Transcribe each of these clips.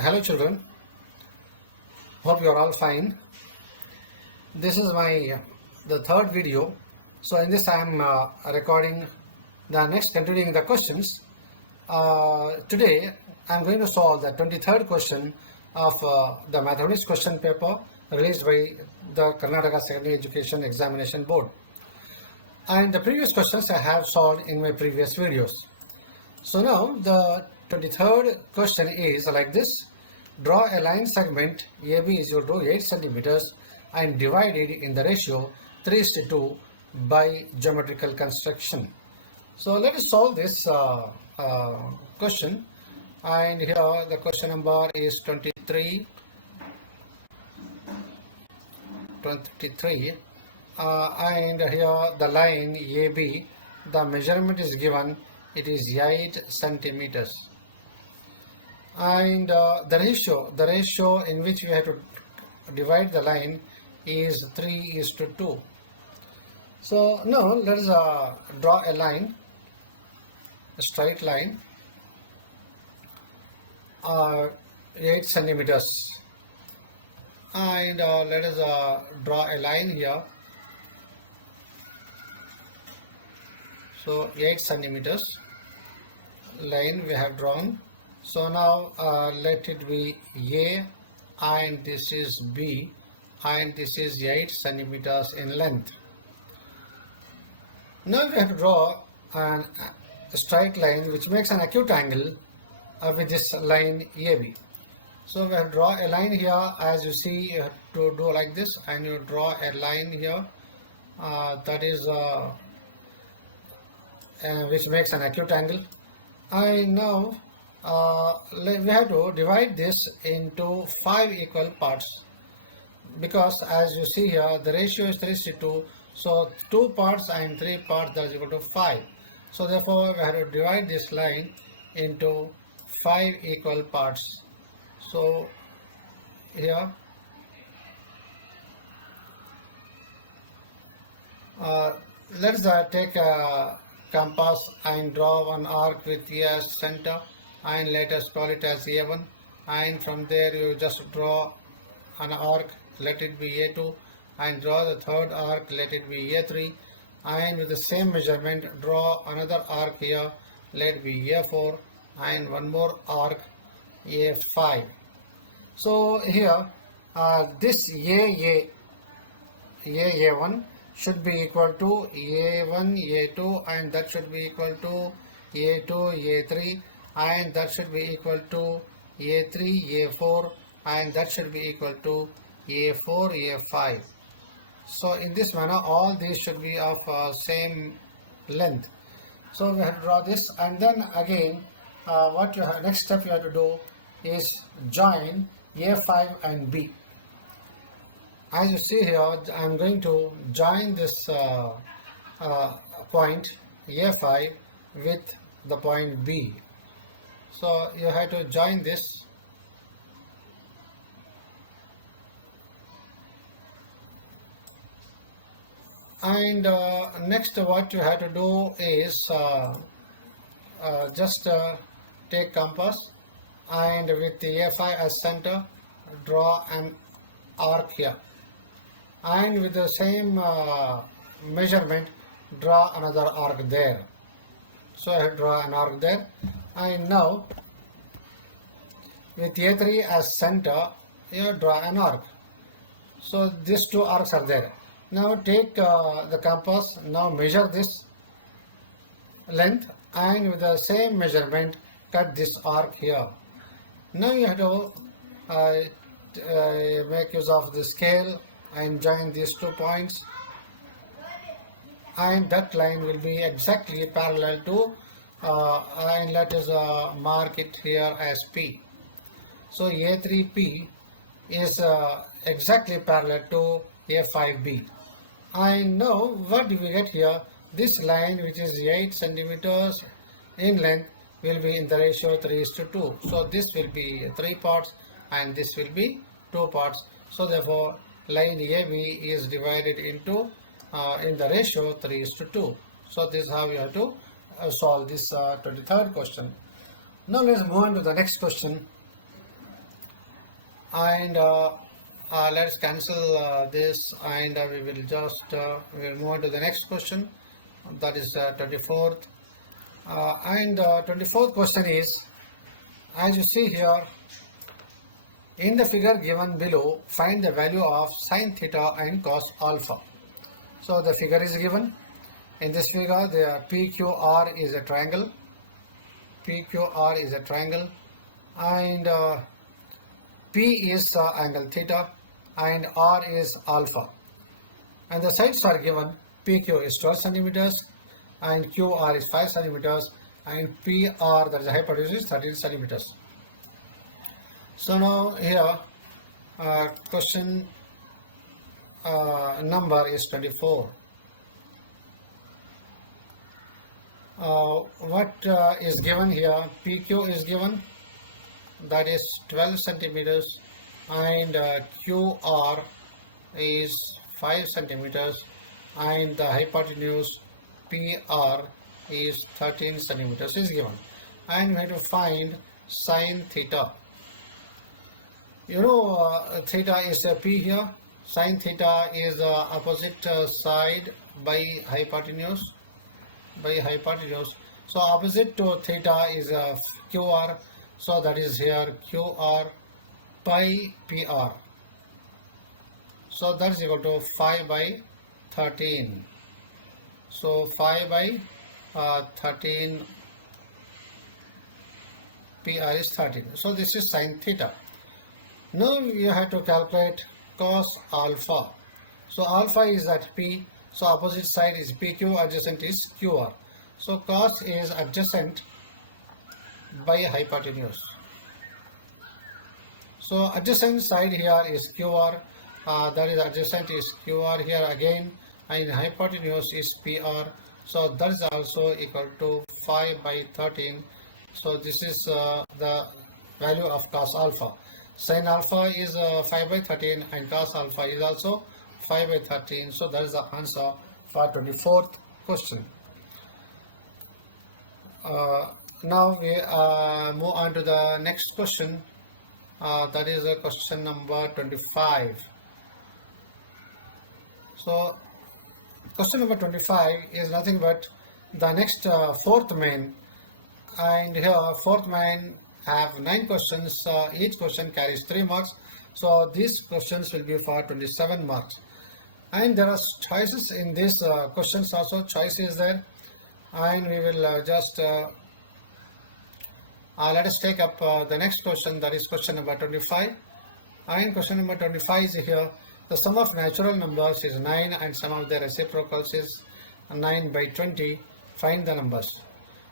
Hello children, hope you are all fine. This is the third video. So in this I am recording the next, continuing the questions. Today I am going to solve the 23rd question of the mathematics question paper released by the Karnataka Secondary Education Examination Board. And the previous questions I have solved in my previous videos. So now the 23rd question is like this. Draw a line segment AB is equal to 8 centimeters and divide it in the ratio 3:2 by geometrical construction. So let us solve this question, and here the question number is 23, and here the line AB, the measurement is given, it is 8 centimeters. And the ratio in which we have to divide the line is 3:2. So now let us draw a line, a straight line, 8 centimeters, and let us draw a line here. So 8 centimeters line we have drawn. So now let it be A, and this is B, and this is 8 centimeters in length. Now we have to draw a straight line which makes an acute angle with this line AB. So we have to draw a line here. As you see, you have to do like this, and you draw a line here that is which makes an acute angle. And now we have to divide this into 5 equal parts, because as you see here the ratio is 3:2, so 2 parts and 3 parts, that is equal to 5. So therefore we have to divide this line into 5 equal parts. So here let's take a compass and draw one arc with A as center, and let us call it as A1, and from there you just draw an arc, let it be A2, and draw the third arc, let it be A3, and with the same measurement draw another arc here, let it be A4, and one more arc, A5. So here this A1 should be equal to A1, A2, and that should be equal to A2, A3, and that should be equal to A3, A4, and that should be equal to A4, A5. So in this manner all these should be of same length. So we have to draw this, and then again what you have, next step you have to do is join A5 and B. As you see here, I am going to join this point A5 with the point B. So you have to join this, and next what you have to do is just take compass, and with the A5 as center draw an arc here, and with the same measurement draw another arc there. So I draw an arc there, and now with A3 as center you draw an arc. So these two arcs are there. Now take the compass, now measure this length, and with the same measurement cut this arc here. Now you have to make use of the scale and join these 2 points, and that line will be exactly parallel to and let us mark it here as P. So A3P is exactly parallel to A5B. And now what do we get here? This line, which is 8 centimeters in length, will be in the ratio 3:2. So this will be 3 parts and this will be 2 parts. So therefore line AB is divided into in the ratio 3:2. So this is how you have to solve this 23rd question. Now let's move on to the next question. and let's cancel this, and we will just we'll move on to the next question, that is 24th. And 24th question is, as you see here in the figure given below, find the value of sine theta and cos alpha. So the figure is given. In this figure, the PQR is a triangle. PQR is a triangle, and P is angle theta, and R is alpha. And the sides are given. PQ is 12 centimeters, and QR is 5 centimeters, and PR, that is the hypotenuse, is 13 centimeters. So now here question number is 24. What is given here? PQ is given, that is 12 centimeters, and QR is 5 centimeters, and the hypotenuse PR is 13 centimeters is given, and we have to find sine theta. You know, theta is a P here. Sine theta is the opposite side by hypotenuse. So opposite to theta is QR. So that is here QR pi PR. So that is equal to 5 by 13. So 5 by 13, PR is 13. So this is sine theta. Now you have to calculate cos alpha. So alpha is at P. So opposite side is PQ, adjacent is QR. So cos is adjacent by hypotenuse. So adjacent side here is QR. That is adjacent is QR here again, and hypotenuse is PR. So that is also equal to 5 by 13. So this is the value of cos alpha. Sin alpha is 5 by 13, and cos alpha is also 5 by 13. So that is the answer for 24th question. Now we move on to the next question. That is question number 25. So question number 25 is nothing but the next fourth main, and here fourth main have 9 questions. Each question carries 3 marks. So these questions will be for 27 marks. And there are choices in these questions also. Choice is there, and we will just let us take up the next question, that is question number 25. And question number 25 is here. The sum of natural numbers is 9, and sum of their reciprocals is 9 by 20. Find the numbers.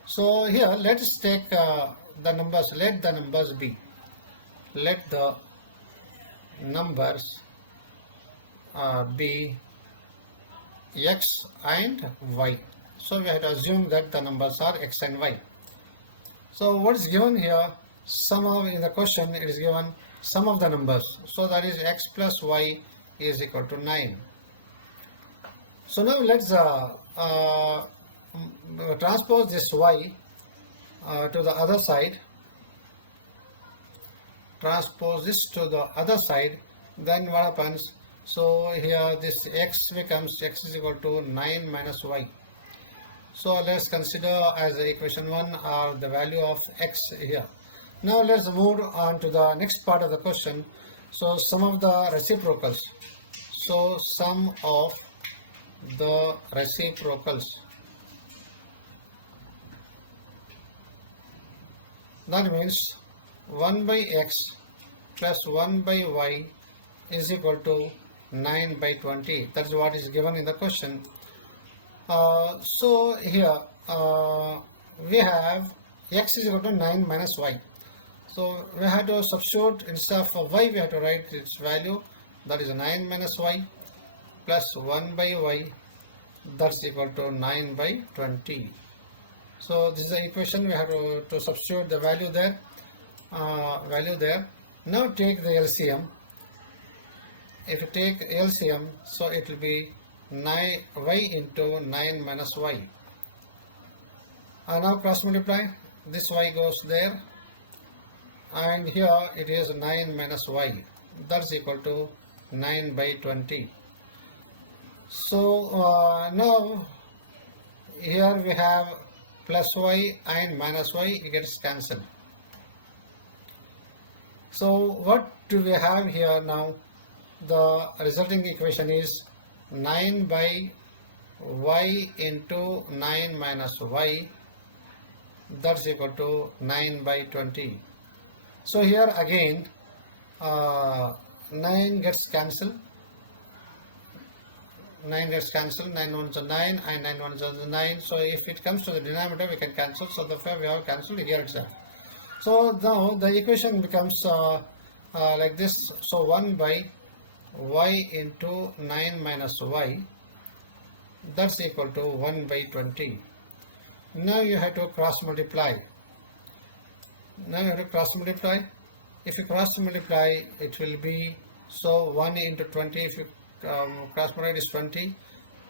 So here let us take the numbers. Let the numbers be. Let the numbers be x and y. So we have to assume that the numbers are x and y. So what is given here? In the question it is given sum of the numbers. So that is x plus y is equal to 9. So now let's transpose this y to the other side. Transpose this to the other side. Then what happens? So here this x becomes x is equal to 9 minus y. So let's consider as the equation 1 or the value of x here. Now let's move on to the next part of the question. So sum of the reciprocals. So sum of the reciprocals. That means 1 by x plus 1 by y is equal to 9 by 20. That is what is given in the question. So here we have x is equal to 9 minus y. So we have to substitute, instead of y we have to write its value, that is 9 minus y plus 1 by y, that's equal to 9 by 20. So this is the equation. We have to substitute the value there. Now take the LCM. If you take LCM, so it will be 9 y into 9 minus y. Now cross multiply. This y goes there, and here it is 9 minus y, that's equal to 9 by 20. So now here we have plus y and minus y, it gets cancelled. So what do we have here now? The resulting equation is 9 by y into 9 minus y, that's equal to 9 by 20. So here again 9 gets cancelled. 9 gets cancelled, 9 ones are 9 and 9 ones are 9. So if it comes to the denominator, we can cancel. So therefore we have cancelled here itself. So now the equation becomes like this. So 1 by y into 9 minus y, that's equal to 1 by 20. Now you have to cross multiply. If you cross multiply, it will be, so 1 into 20, if you cross multiply, is 20,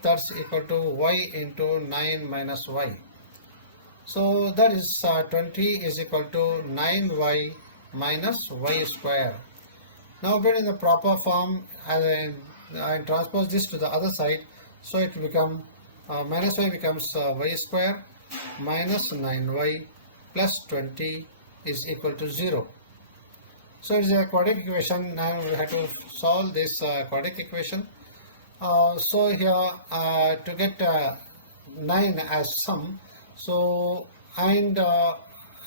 that's equal to y into 9 minus y. So that is 20 is equal to 9y minus y square. Now put in the proper form and transpose this to the other side, so it will become minus y becomes y square minus 9y plus 20 is equal to 0. So it is a quadratic equation. Now we have to solve this quadratic equation. So here to get 9 as sum, so and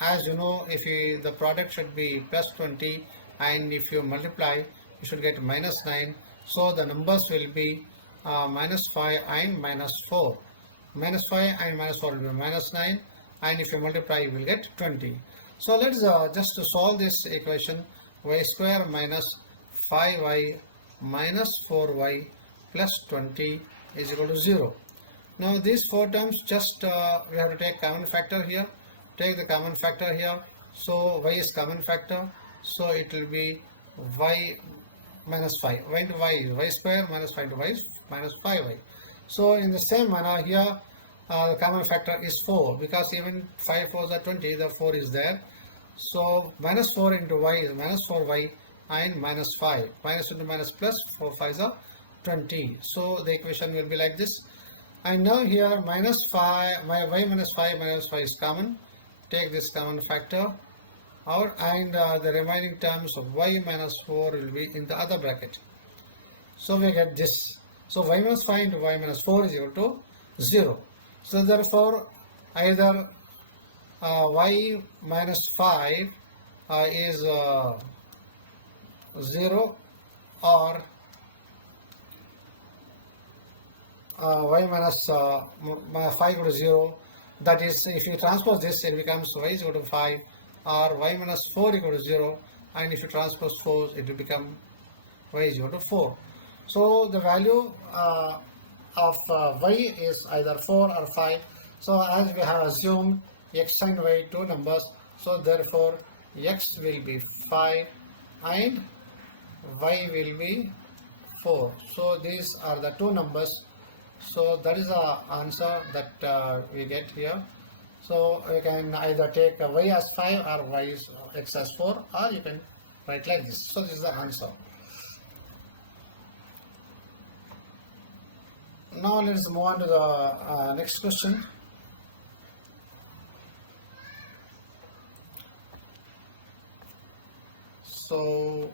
as you know, if the product should be plus 20, and if you multiply, you should get minus 9. So the numbers will be minus 5 and minus 4. Minus 5 and minus 4 will be minus 9, and if you multiply, you will get 20. So let's just to solve this equation. Y square minus 5y minus 4y plus 20 is equal to 0. Now these 4 terms, just we have to take common factor here. Take the common factor here. So y is common factor. So it will be y minus 5. Y into y is y square minus 5 into y is minus 5y. So in the same manner here, the common factor is 4, because even 5 4s are 20, the 4 is there. So minus 4 into y is minus 4y and minus 5. Minus into minus plus, 4 5s are 20. So the equation will be like this. And now here minus 5, y minus 5 is common. Take this common factor out, and the remaining terms of y minus 4 will be in the other bracket. So we get this. So y minus 5 into y minus 4 is equal to 0. So therefore either y minus 5 is 0, or y minus 5 equal to 0. That is, if you transpose this, it becomes y is equal to 5, or y minus 4 equal to 0, and if you transpose 4, it will become y is equal to 4. So the value of y is either 4 or 5. So as we have assumed x and y two numbers, so therefore x will be 5 and y will be 4. So these are the two numbers. So that is the answer that we get here. So you can either take y as 5 or x as 4, or you can write like this. So this is the answer. Now let's move on to the next question. So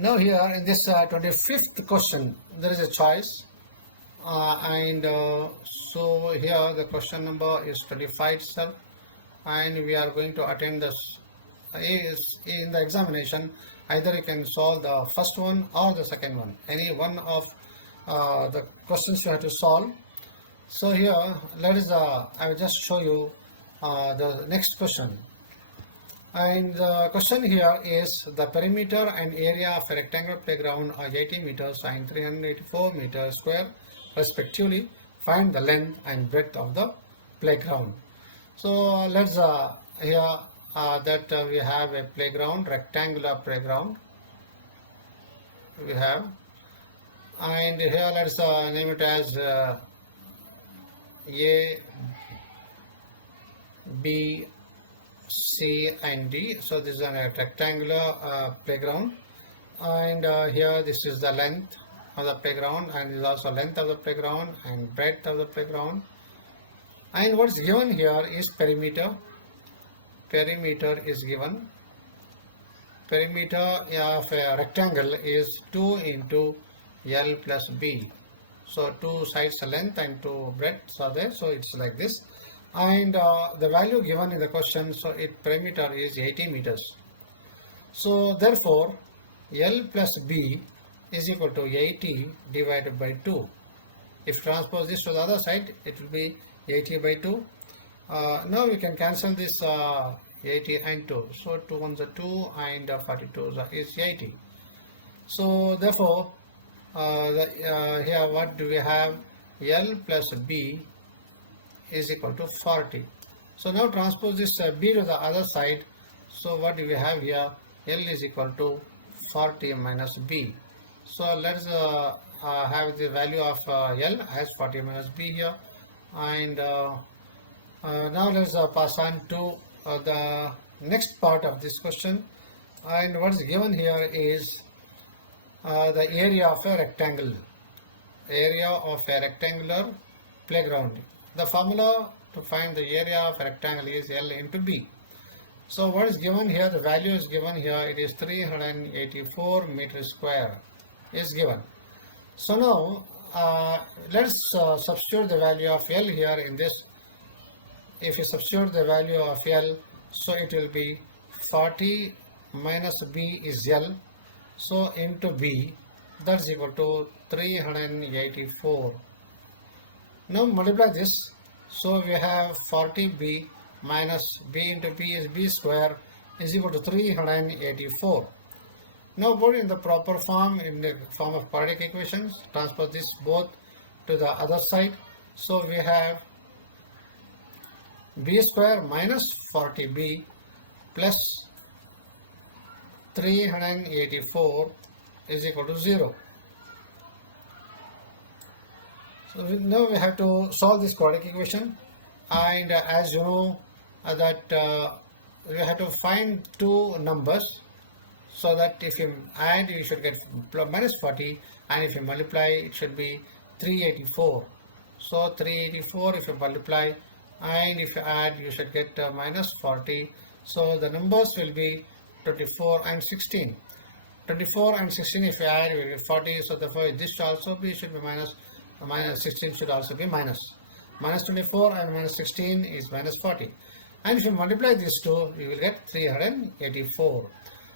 Now here in this 25th question, there is a choice, so here the question number is 25 itself, and we are going to attend this is in the examination. Either you can solve the first one or the second one, any one of the questions you have to solve. So here I will just show you the next question. And the question here is the perimeter and area of a rectangular playground are 80 meters and 384 meters square respectively. Find the length and breadth of the playground. So let's here that we have a playground, rectangular playground we have, and here let's name it as A, B, C and D. So this is a rectangular playground, and here this is the length of the playground, and this is also length of the playground and breadth of the playground. And what's given here is perimeter. Perimeter is given. Perimeter of a rectangle is 2 into L plus B. So 2 sides length and 2 breadths are there. So it's like this. And the value given in the question, so its perimeter is 80 meters. So therefore, L plus B is equal to 80 divided by 2. If transpose this to the other side, it will be 80 by 2. Now we can cancel this 80 and 2. So 2 ones are 2 and 42 is 80. So therefore, here what do we have? L plus B is equal to 40. So now transpose this B to the other side. So what do we have here? L is equal to 40 minus B. So let's have the value of L as 40 minus B here. And now let's pass on to the next part of this question. And what is given here is the area of a rectangle. Area of a rectangular playground. The formula to find the area of a rectangle is L into B. So what is given here, the value is given here, it is 384 meters square is given. So now let's substitute the value of L here in this. If you substitute the value of L, so it will be 40 minus B is L, so into B, that's equal to 384. Now multiply this, so we have 40B minus B into B is B square is equal to 384. Now put in the proper form, in the form of quadratic equations, transpose this both to the other side. So we have B square minus 40B plus 384 is equal to 0. So now we have to solve this quadratic equation, and as you know that we have to find two numbers, so that if you add you should get minus 40, and if you multiply it should be 384. So 384 if you multiply and if you add you should get minus 40. So the numbers will be 24 and 16. 24 and 16 if you add you will get 40. So therefore this should also be minus 16 should also be minus. Minus 24 and minus 16 is minus 40. And if you multiply these two, you will get 384.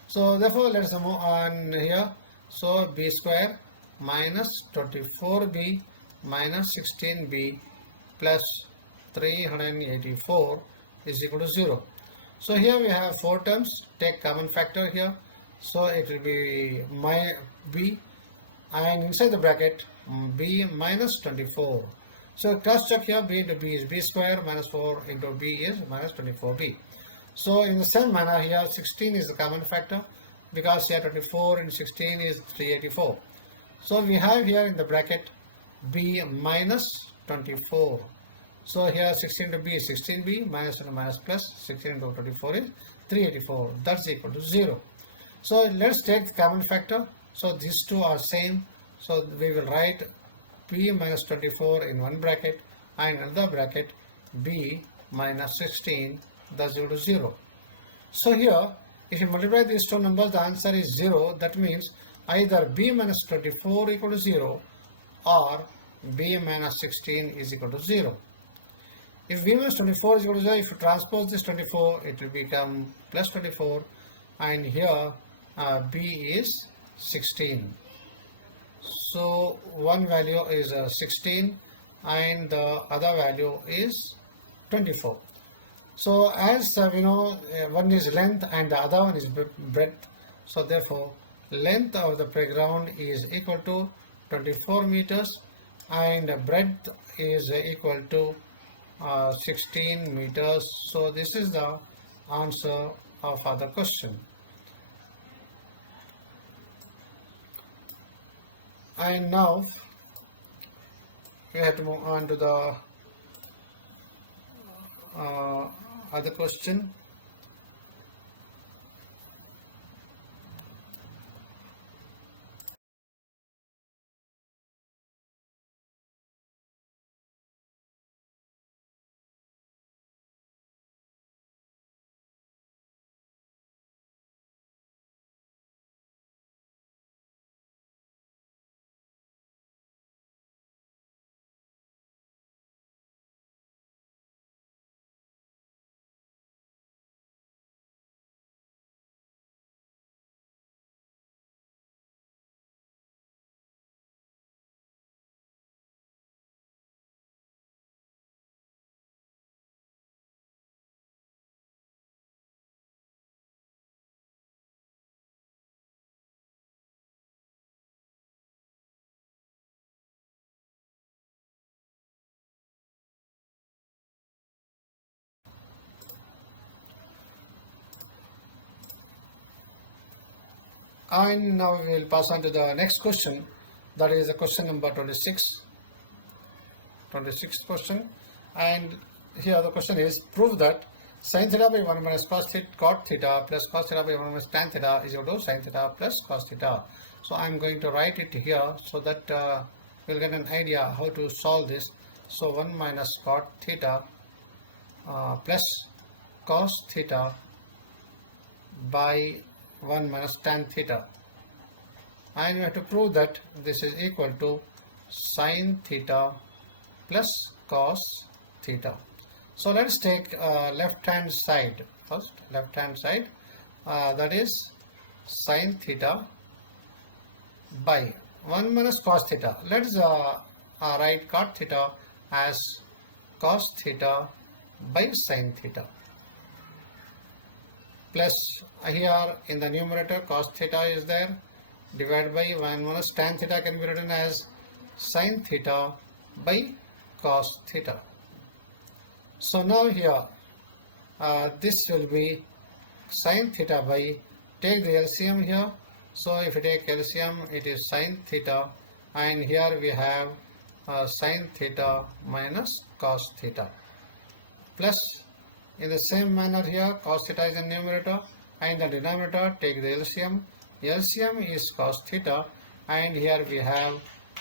So therefore let's move on here. So B square minus 24B minus 16B plus 384 is equal to 0. So here we have 4 terms. Take common factor here. So it will be my B, and inside the bracket B minus 24. So cross check here, B into B is B square minus 4 into B is minus 24B. So in the same manner here 16 is the common factor, because here 24 and 16 is 384. So we have here in the bracket B minus 24. So here 16 to B is 16B, minus and minus plus 16 into 24 is 384. That's equal to 0. So let's take the common factor. So these two are same. So we will write B minus 24 in one bracket and another bracket B minus 16, that's equal to 0. So here if you multiply these two numbers, the answer is 0. That means either b minus 24 equal to 0 or b minus 16 is equal to 0. If b minus 24 is equal to 0, if you transpose this 24, it will become plus 24, and here b is 16. So one value is 16 and the other value is 24. So as we know, one is length and the other one is breadth. So therefore length of the playground is equal to 24 meters and breadth is equal to 16 meters. So this is the answer of the question. And now we have to move on to the other question. And now we will pass on to the next question, that is the question number 26. 26th question, and here the question is, prove that sin theta by 1 minus cos theta cot theta plus cos theta by 1 minus tan theta is equal to sin theta plus cos theta. So I am going to write it here so that we'll get an idea how to solve this. So 1 minus cot theta plus cos theta by 1 minus tan theta, and we have to prove that this is equal to sin theta plus cos theta. So let's take left hand side first. Left hand side, that is sin theta by 1 minus cos theta. Let's write cot theta as cos theta by sin theta, plus here in the numerator cos theta is there, divided by 1 minus tan theta can be written as sin theta by cos theta. So now here this will be sin theta by, take the LCM here. So if you take LCM, it is sin theta, and here we have sin theta minus cos theta, plus in the same manner here cos theta is in numerator, and the denominator take the LCM. LCM is cos theta, and here we have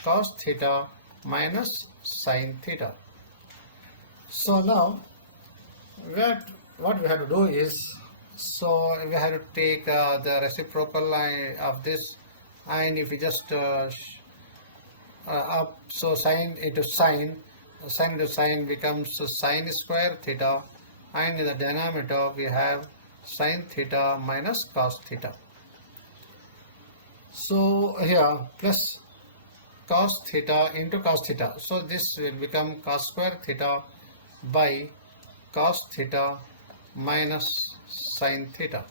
cos theta minus sin theta. So now what we have to do is, so we have to take the reciprocal of this, and if we just up, so sine into sine, sine into sine becomes sine square theta, and in the denominator we have sin theta minus cos theta. So here plus cos theta into cos theta, so this will become cos square theta by cos theta minus sin theta.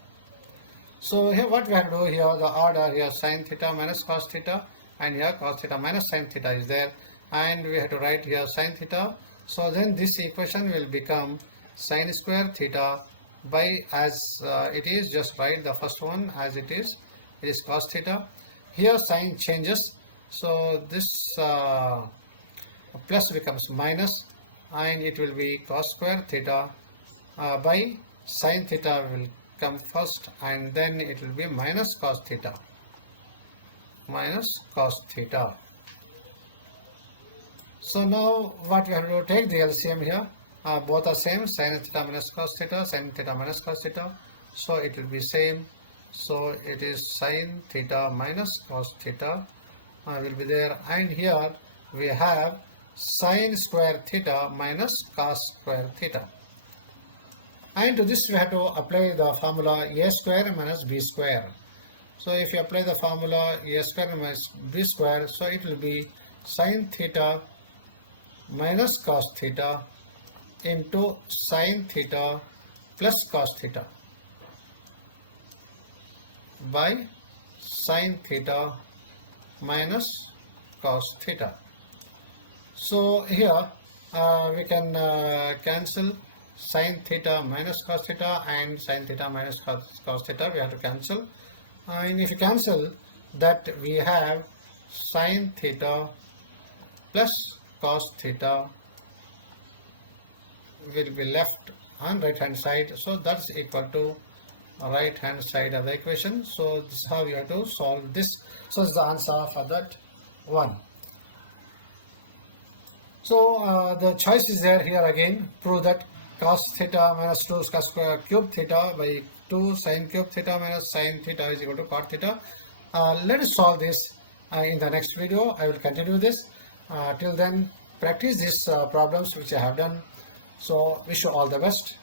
So here what we have to do here, the order here sin theta minus cos theta, and here cos theta minus sin theta is there, and we have to write here sin theta. So then this equation will become sin square theta by, as it is, just write the first one as it is cos theta. Here sign changes, so this plus becomes minus, and it will be cos square theta by sin theta will come first, and then it will be minus cos theta, minus cos theta. So now what we have to do, take the LCM here, both are same, sin theta minus cos theta, sin theta minus cos theta, so it will be same, So it is sine theta minus cos theta will be there, and here we have sine square theta minus cos square theta. And to this we have to apply the formula a square minus b square. So if you apply the formula a square minus b square, so it will be sine theta minus cos theta into sine theta plus cos theta by sine theta minus cos theta. So here we can cancel sine theta minus cos theta and sine theta minus cos theta. We have to cancel, and if you cancel that, we have sine theta plus cos theta will be left on right hand side, so that's equal to right hand side of the equation. So this is how you have to solve this. So this is the answer for that one. So the choice is there here again. Prove that cos theta minus 2 cos square cube theta by 2 sin cube theta minus sin theta is equal to cot theta. Let us solve this in the next video. I will continue this. Till then, practice these problems which I have done. So wish you all the best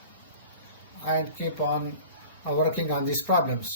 and keep on working on these problems.